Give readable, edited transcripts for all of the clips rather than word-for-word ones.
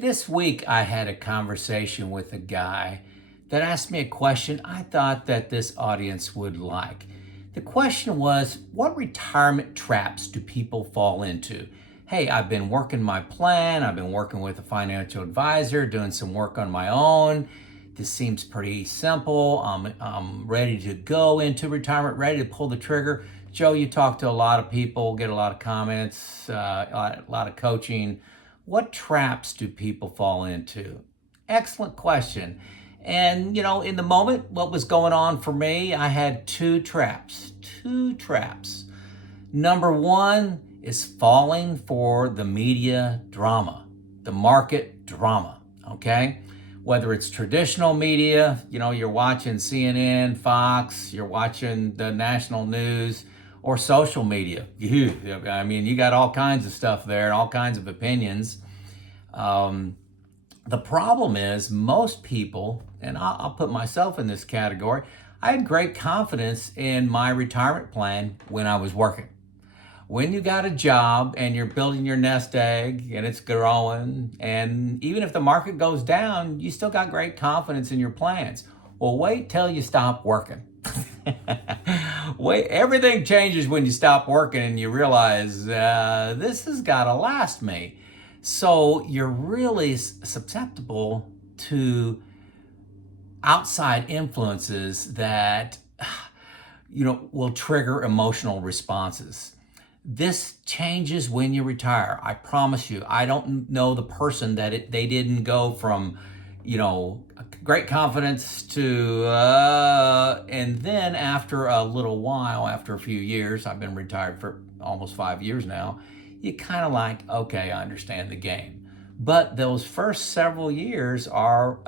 This week, I had a conversation with a guy that asked me a question I thought that this audience would like. The question was, what retirement traps do people fall into? Hey, I've been working my plan. I've been working with a financial advisor, doing some work on my own. This seems pretty simple. I'm ready to go into retirement, ready to pull the trigger. Joe, you talk to a lot of people, get a lot of comments, a lot of coaching. What traps do people fall into? Excellent question. And, in the moment, what was going on for me, I had two traps. Two traps. Number one is falling for the media drama, the market drama, okay? Whether it's traditional media, you're watching CNN, Fox, you're watching the national news, or social media. You got all kinds of stuff there, all kinds of opinions. The problem is most people, and I'll put myself in this category, I had great confidence in my retirement plan when I was working. When you got a job and you're building your nest egg and it's growing, and even if the market goes down, you still got great confidence in your plans. Well, wait till you stop working. Wait, everything changes when you stop working and you realize this has got to last me. So you're really susceptible to outside influences that will trigger emotional responses. This changes when you retire. I promise you. I don't know the person that they didn't go from great confidence to, and then after a little while, after a few years, I've been retired for almost 5 years now, you kind of like, okay, I understand the game. But those first several years are,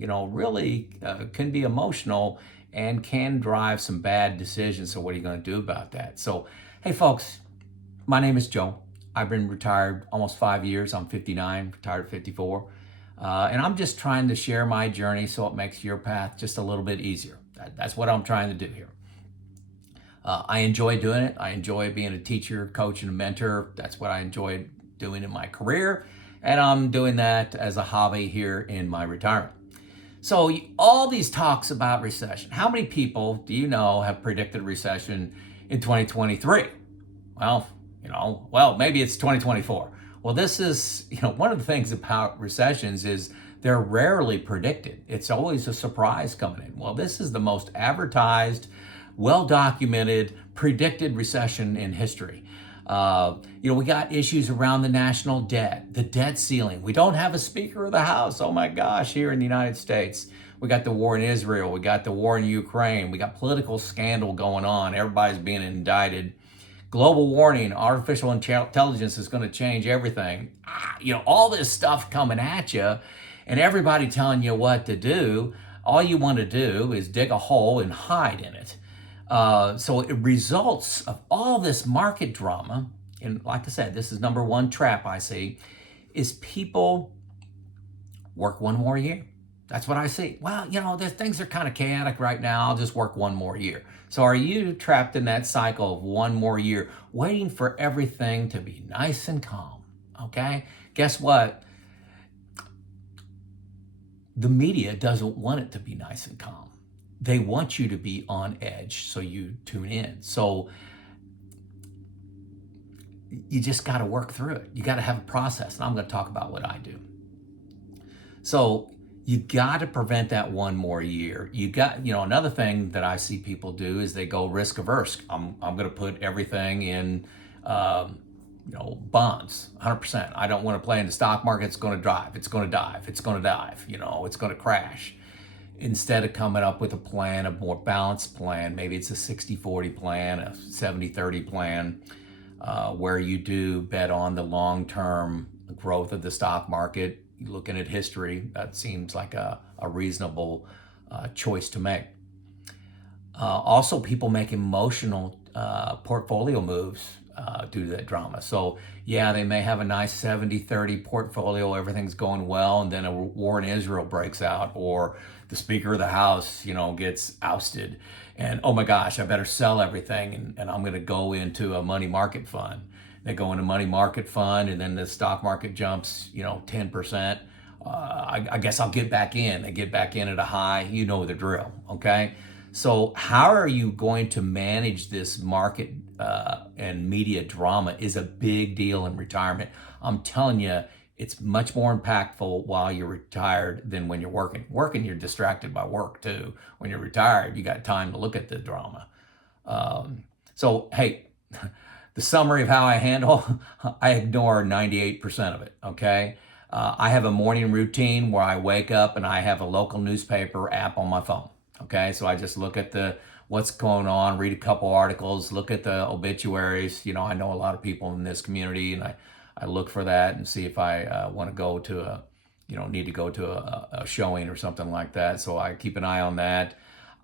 really can be emotional and can drive some bad decisions. So what are you going to do about that? So, hey folks, my name is Joe. I've been retired almost 5 years. I'm 59, retired at 54. And I'm just trying to share my journey so it makes your path just a little bit easier. That's what I'm trying to do here. I enjoy doing it. I enjoy being a teacher, coach, and a mentor. That's what I enjoy doing in my career. And I'm doing that as a hobby here in my retirement. So all these talks about recession, how many people do you know have predicted recession in 2023? Well, maybe it's 2024. Well, this is, one of the things about recessions is they're rarely predicted. It's always a surprise coming in. Well, this is the most advertised, well-documented, predicted recession in history. We got issues around the national debt, the debt ceiling. We don't have a Speaker of the House. Oh my gosh, here in the United States. We got the war in Israel. We got the war in Ukraine. We got political scandal going on. Everybody's being indicted. Global warning, artificial intelligence is going to change everything. All this stuff coming at you and everybody telling you what to do. All you want to do is dig a hole and hide in it. So it results of all this market drama, and like I said, this is number one trap I see, is people work one more year. That's what I see. Well, things are kind of chaotic right now. I'll just work one more year. So are you trapped in that cycle of one more year, waiting for everything to be nice and calm? Okay? Guess what? The media doesn't want it to be nice and calm. They want you to be on edge, so you tune in. So you just got to work through it. You got to have a process, and I'm going to talk about what I do. So you got to prevent that one more year. You got, another thing that I see people do is they go risk averse. I'm going to put everything in, bonds, 100%. I don't want to play in the stock market. It's going to drive. It's going to dive. It's going to dive. It's going to crash. Instead of coming up with a plan, a more balanced plan, maybe it's a 60-40 plan, a 70-30 plan, where you do bet on the long-term growth of the stock market. Looking at history, that seems like a reasonable choice to make. Also, people make emotional portfolio moves due to that drama. So, yeah, they may have a nice 70-30 portfolio, everything's going well, and then a war in Israel breaks out, or the Speaker of the House, gets ousted, and oh my gosh, I better sell everything, and I'm going to go into a money market fund. They go into money market fund, and then the stock market jumps, 10%. I guess I'll get back in. They get back in at a high. You know the drill, okay? So how are you going to manage this market and media drama is a big deal in retirement. I'm telling you, it's much more impactful while you're retired than when you're working. Working, you're distracted by work too. When you're retired, you got time to look at the drama. So, hey, the summary of how I handle, I ignore 98% of it, okay? I have a morning routine where I wake up and I have a local newspaper app on my phone, okay? So I just look at what's going on, read a couple articles, look at the obituaries. I know a lot of people in this community, and I look for that and see if I want to go to need to go to a showing or something like that. So I keep an eye on that.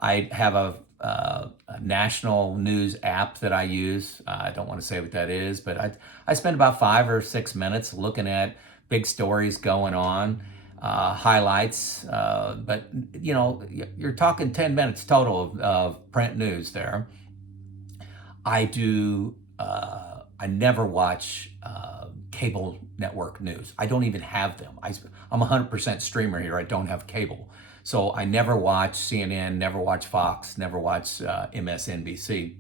I have a national news app that I use. I don't want to say what that is, but I spend about 5 or 6 minutes looking at big stories going on, highlights. But you're talking 10 minutes total of print news there. I do. I never watch cable network news. I don't even have them. I'm 100% streamer here. I don't have cable. So I never watch CNN, never watch Fox, never watch MSNBC.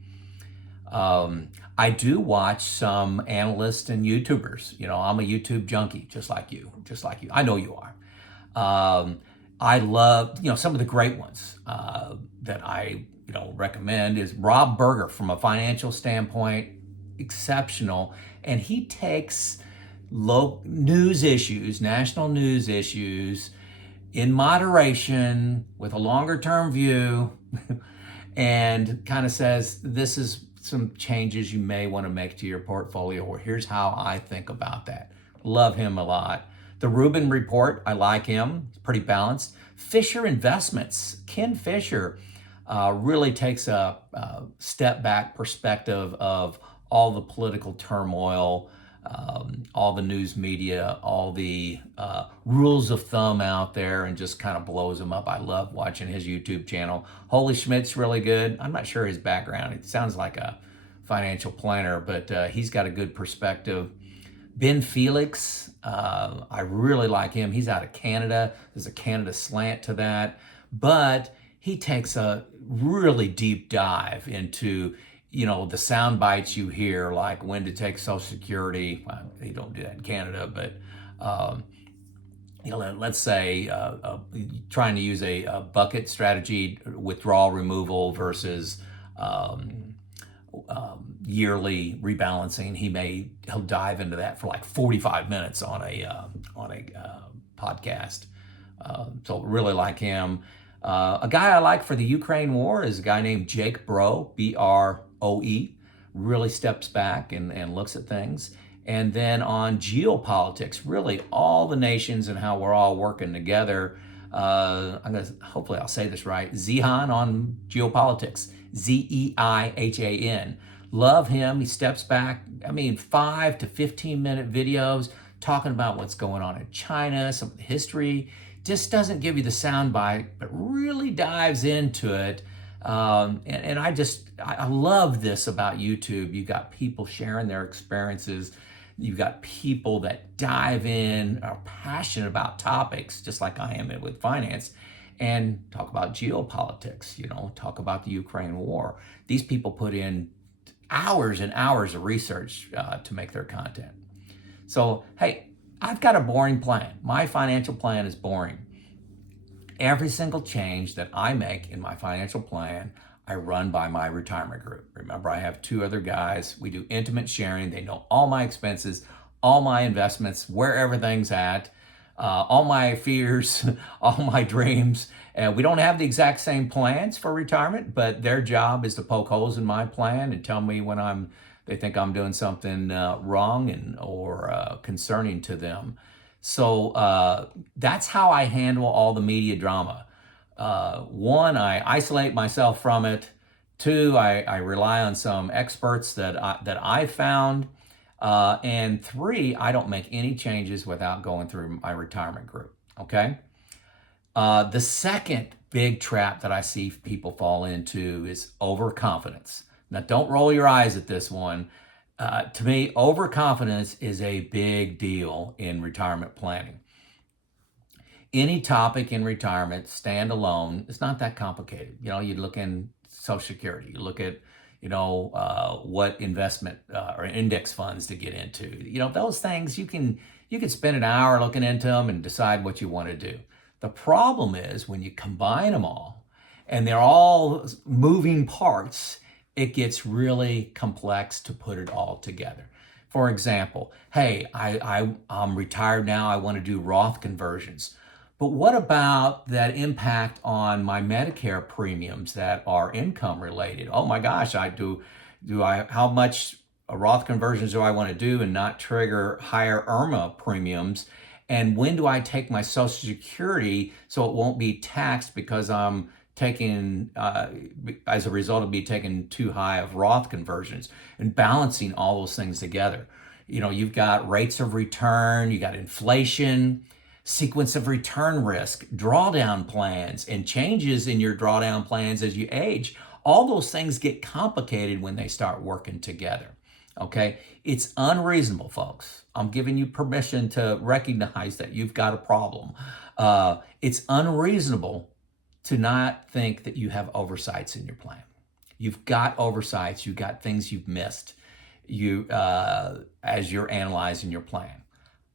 I do watch some analysts and YouTubers. I'm a YouTube junkie, just like you. I know you are. I love, some of the great ones that I, recommend is Rob Berger from a financial standpoint, exceptional. And he takes news issues, national news issues, in moderation with a longer term view and kind of says, this is some changes you may want to make to your portfolio, or here's how I think about that. Love him a lot. The Rubin Report, I like him. It's pretty balanced. Fisher Investments, Ken Fisher really takes a step back perspective of all the political turmoil, all the news media, all the rules of thumb out there, and just kind of blows them up. I love watching his YouTube channel. Holy Schmidt's really good. I'm not sure his background. It sounds like a financial planner, but he's got a good perspective. Ben Felix, I really like him. He's out of Canada. There's a Canada slant to that. But he takes a really deep dive into the sound bites you hear, like when to take Social Security. Well, they don't do that in Canada, but let's say trying to use a bucket strategy, withdrawal removal versus yearly rebalancing. He'll dive into that for like 45 minutes on a podcast. So really like him. A guy I like for the Ukraine war is a guy named Jake Broe, Broe. Really steps back and looks at things. And then on geopolitics, really all the nations and how we're all working together. Hopefully I'll say this right. Zihan on geopolitics, Zeihan. Love him. He steps back. 5 to 15 minute videos talking about what's going on in China, some of the history. Just doesn't give you the soundbite, but really dives into it. And I love this about YouTube. You got people sharing their experiences. You've got people that dive in, are passionate about topics, just like I am with finance, and talk about geopolitics, talk about the Ukraine war. These people put in hours and hours of research to make their content. So, hey, I've got a boring plan. My financial plan is boring. Every single change that I make in my financial plan, I run by my retirement group. Remember, I have 2 other guys. We do intimate sharing. They know all my expenses, all my investments, where everything's at, all my fears, all my dreams. We don't have the exact same plans for retirement, but their job is to poke holes in my plan and tell me when they think I'm doing something wrong or concerning to them. So that's how I handle all the media drama. 1, I isolate myself from it. 2, I rely on some experts that I found. And 3, I don't make any changes without going through my retirement group. Okay. The second big trap that I see people fall into is overconfidence. Now, don't roll your eyes at this one. To me, overconfidence is a big deal in retirement planning. Any topic in retirement, standalone, it's not that complicated. You look in Social Security, you look at, what investment or index funds to get into. Those things you can spend an hour looking into them and decide what you want to do. The problem is when you combine them all, and they're all moving parts, it gets really complex to put it all together. For example, hey, I'm retired now. I want to do Roth conversions. But what about that impact on my Medicare premiums that are income related? Oh my gosh, how much Roth conversions do I want to do and not trigger higher IRMA premiums? And when do I take my Social Security so it won't be taxed because I'm taking, as a result of me taking too high of Roth conversions, and balancing all those things together? You've got rates of return, you got inflation, sequence of return risk, drawdown plans, and changes in your drawdown plans as you age. All those things get complicated when they start working together. Okay? It's unreasonable, folks. I'm giving you permission to recognize that you've got a problem. It's unreasonable to not think that you have oversights in your plan. You've got oversights. You've got things you've missed as you're analyzing your plan.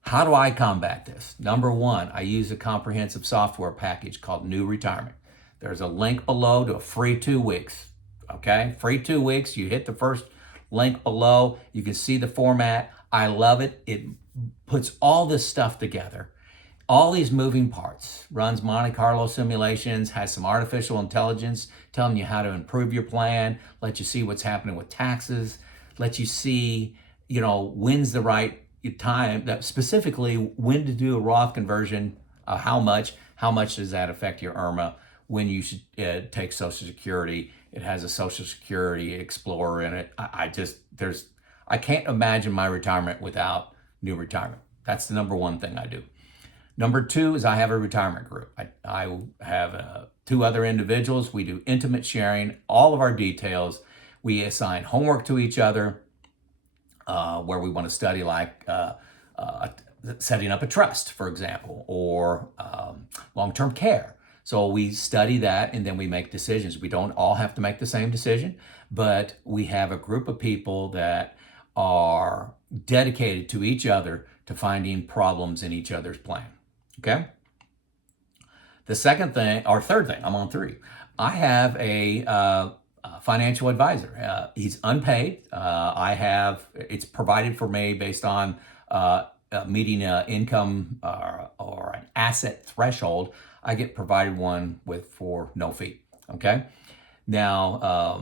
How do I combat this? Number one, I use a comprehensive software package called New Retirement. There's a link below to a free 2 weeks. Okay, free 2 weeks. You hit the first link below. You can see the format. I love it. It puts all this stuff together, all these moving parts, runs Monte Carlo simulations, has some artificial intelligence telling you how to improve your plan, let you see what's happening with taxes, let you see, when's the right time, that specifically when to do a Roth conversion, how much does that affect your IRMA, when you should take Social Security. It has a Social Security Explorer in it. I can't imagine my retirement without New Retirement. That's the number one thing I do. Number two is I have a retirement group. I have 2 other individuals. We do intimate sharing, all of our details. We assign homework to each other where we want to study, like setting up a trust, for example, or long-term care. So we study that and then we make decisions. We don't all have to make the same decision, but we have a group of people that are dedicated to each other to finding problems in each other's plan. Okay? The second thing, or third thing, I'm on 3. I have a financial advisor. He's unpaid. It's provided for me based on meeting an income or an asset threshold. I get provided one for no fee. Okay. Now,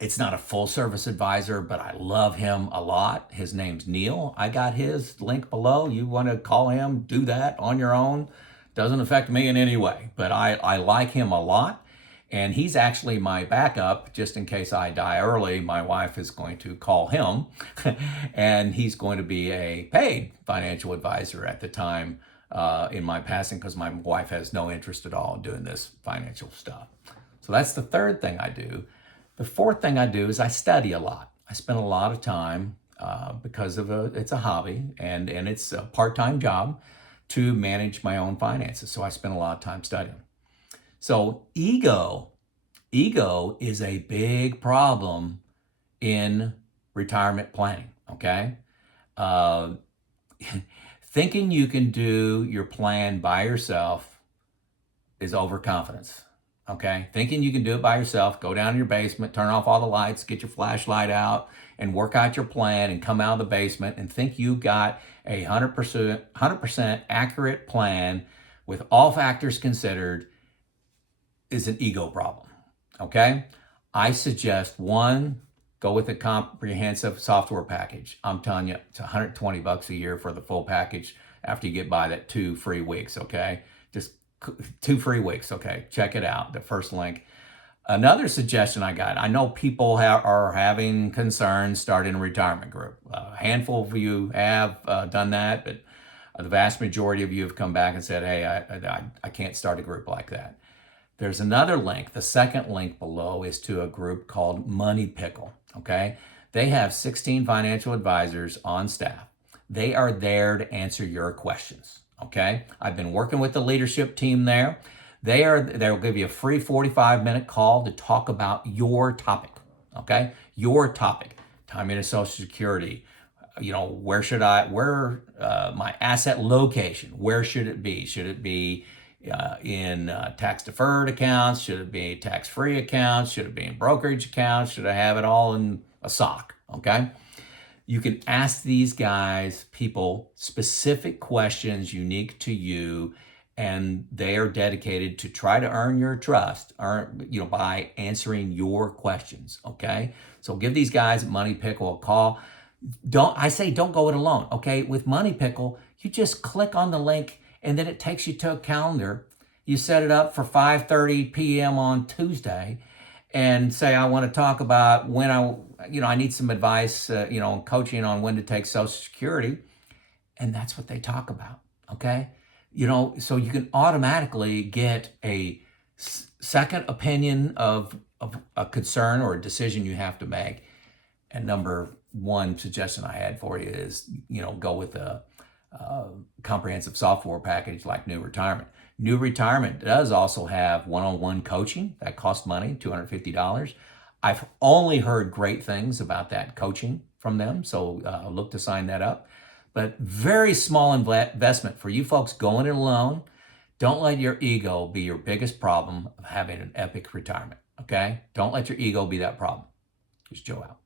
it's not a full service advisor, but I love him a lot. His name's Neil. I got his link below. You want to call him, do that on your own. Doesn't affect me in any way, but I like him a lot. And he's actually my backup just in case I die early. My wife is going to call him and he's going to be a paid financial advisor at the time in my passing, because my wife has no interest at all in doing this financial stuff. So that's the third thing I do. The fourth thing I do is I study a lot. I spend a lot of time because it's a hobby and it's a part-time job to manage my own finances. So I spend a lot of time studying. So ego is a big problem in retirement planning, okay? Thinking you can do your plan by yourself is overconfidence, okay? Thinking you can do it by yourself, go down to your basement, turn off all the lights, get your flashlight out, and work out your plan and come out of the basement and think you got a 100% accurate plan with all factors considered is an ego problem, okay? I suggest, 1, go with a comprehensive software package. I'm telling you, it's $120 a year for the full package after you get by that 2 free weeks, okay? Just 2 free weeks, okay? Check it out, the first link. Another suggestion I got, I know people are having concerns starting a retirement group. A handful of you have done that, but the vast majority of you have come back and said, hey, I can't start a group like that. There's another link. The second link below is to a group called Pickle, okay? They have 16 financial advisors on staff. They are there to answer your questions. Okay. I've been working with the leadership team there. They'll give you a free 45-minute call to talk about your topic. Okay. Your topic. Time into Social Security. Where my asset location, where should it be? Should it be in tax deferred accounts? Should it be tax free accounts? Should it be in brokerage accounts? Should I have it all in a sock? Okay. You can ask these people specific questions unique to you, and they are dedicated to try to earn your trust, by answering your questions. Okay. So give these guys at Money Pickle a call. Don't go it alone. Okay. With Money Pickle, you just click on the link and then it takes you to a calendar. You set it up for 5:30 p.m. on Tuesday and say, I want to talk about when I need some advice, coaching on when to take Social Security. And that's what they talk about. Okay. So you can automatically get a second opinion of a concern or a decision you have to make. And number one suggestion I had for you is, go with a comprehensive software package like New Retirement. New Retirement does also have one-on-one coaching that costs money, $250. I've only heard great things about that coaching from them, so look to sign that up. But very small investment for you folks going it alone. Don't let your ego be your biggest problem of having an epic retirement, okay? Don't let your ego be that problem. Here's Joe out.